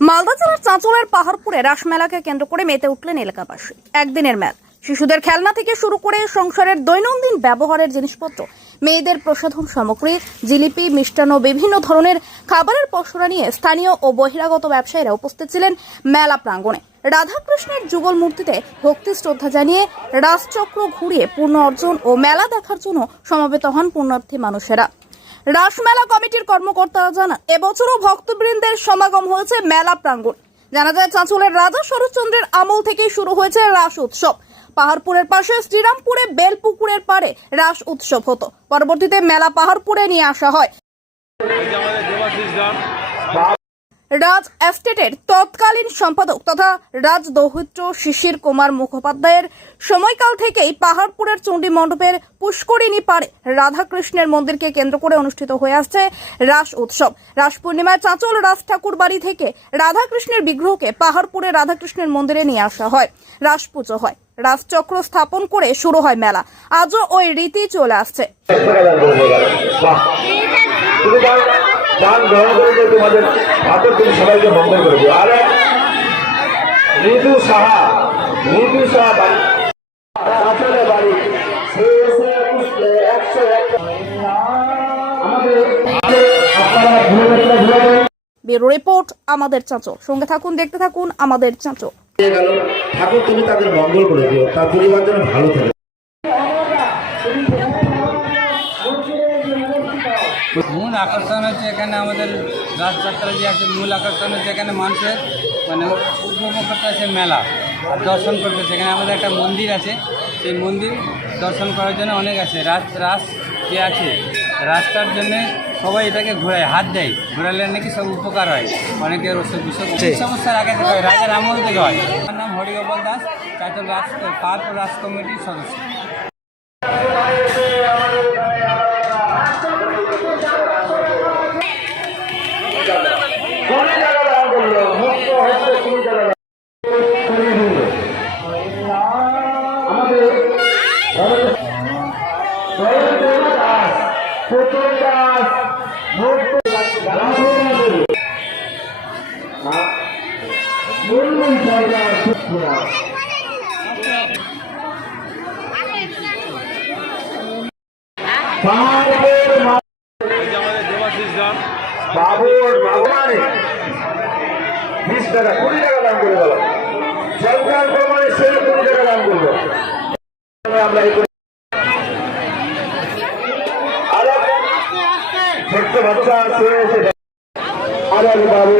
মালদা জেলার চাঁচলের পাহাড়পুরে রাসমেলাকে কেন্দ্র করে মেতে উঠলেন এলাকাবাসী। একদিনের মেল। শিশুদের খেলনা থেকে শুরু করে সংসারের দৈনন্দিন ব্যবহারের জিনিসপত্র, মেয়েদের প্রসাধন সামগ্রী, জিলিপি, মিষ্টান্ন, বিভিন্ন ধরনের খাবারের পসরা নিয়ে স্থানীয় ও বহিরাগত ব্যবসায়ীরা উপস্থিত ছিলেন মেলা প্রাঙ্গণে। রাধাকৃষ্ণের যুগল মূর্তিতে ভক্তি শ্রদ্ধা জানিয়ে রাজচক্র ঘুরিয়ে পূর্ণ অর্জন ও মেলা দেখার জন্য সমবেত হন পুণ্যার্থী মানুষেরা। রাসমেলা কমিটির কর্মকর্তারা জানান, এবছরও ভক্তবৃন্দের সমাগম হয়েছে মেলা প্রাঙ্গণ। জানা যায়, চাঁচলের রাজা শরৎচন্দ্রের আমল থেকেই শুরু হয়েছে রাস উৎসব। পাহাড়পুরের পাশে শ্রীরামপুরে বেলপুকুরের পারে রাস উৎসব হতো। পরবর্তীতে মেলা পাহাড়পুরে নিয়ে আসা হয় এই যে আমাদের দেবাশিস গ্রাম রাজ এস্টেটের তৎকালীন সম্পাদক তথা রাজ দৌহিত্র শিশির কুমার মুখোপাধ্যায়ের সময়কাল থেকেই পাহাড়পুরের চণ্ডী মণ্ডপের পুষ্করিণী পাড়ে রাধাকৃষ্ণের মন্দিরকে কেন্দ্র করে অনুষ্ঠিত হয়ে আসছে রাস উৎসব। রাস পূর্ণিমায় চাঁচল রাজ ঠাকুর বাড়ি থেকে রাধাকৃষ্ণের বিগ্রহকে পাহাড়পুরে রাধাকৃষ্ণের মন্দিরে নিয়ে আসা হয়। রাস পুজো হয়। রাজচক্র স্থাপন করে শুরু হয় মেলা। আজও ওই রীতি চলে আসছে। দান গ্রহণ করে তোমাদের হাতের তুমি সবাইকে মঙ্গল করে দিও। আর এক মৃদু সাহা মৃদু সাহা বাড়ি। আসলে একশো আমাদের আপনারা। ব্যুরো রিপোর্ট আমাদের চাঁচল সঙ্গে থাকুন দেখতে থাকুন আমাদের চাঁচল গেল ঠাকুর তুমি তাদের মঙ্গল করে দিও। তার পরিবার যেন ভালো থাকে। আকর্ষণ হচ্ছে এখানে আমাদের রাজযাত্রা যে আছে মূল আকর্ষণ হচ্ছে এখানে মানুষের মানে উপভোগ করতে আছে মেলা আর দর্শন করতে সেখানে আমাদের একটা মন্দির আছে সেই মন্দির দর্শন করার জন্য অনেক আছে। রাস রাস যে আছে রাস্তার জন্যে সবাই এটাকে ঘোরায় হাত দেয়। ঘোরালে নাকি সব উপকার হয় অনেকের অসুখ বিসুখ সমস্যার আগে থেকে হয় রাজার আমল থেকে হয়। আমার নাম হরিগোপাল দাস চাঁচল রাজ পার্ক রাজ কমিটির সদস্য। পুতুল দাস বিশ টাকা কুড়ি টাকা দাম করে গেল সরকার প্রমাণে টাকা দাম করব আমরা এই করে- আর এক ছোট্ট বাচ্চা আছে সে আর এক বাবু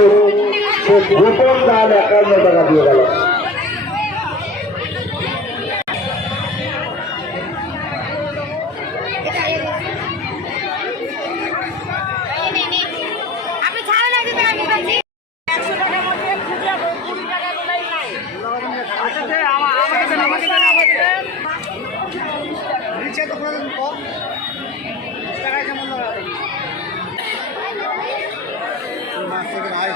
সে গোপন দাম একান্ন টাকা দিয়ে গেল। আপনি ছাড়া লাগবে তো আমি বলছি একশো টাকার মধ্যে খুঁজে কুড়ি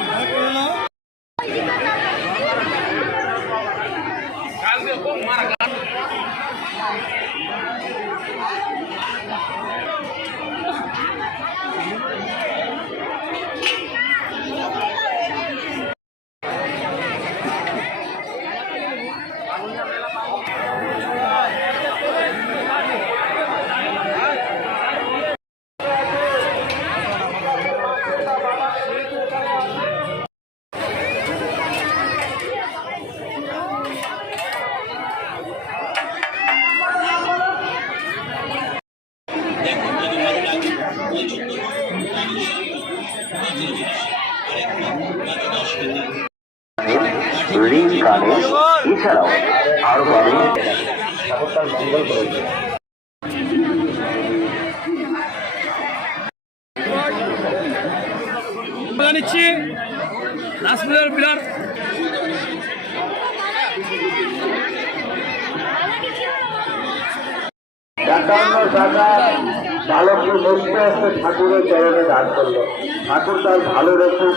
টাকা করে নাই রিং কানে এছাড়াও আরও পাবেন ঠাকুরটার মঙ্গল করে দিও। নিচ্ছি রাসমেলার বিরাট একান্ন টাকা বালককে মুক্ত হস্তে ঠাকুরের চরণে দান করল ঠাকুর তার ভালো রেখে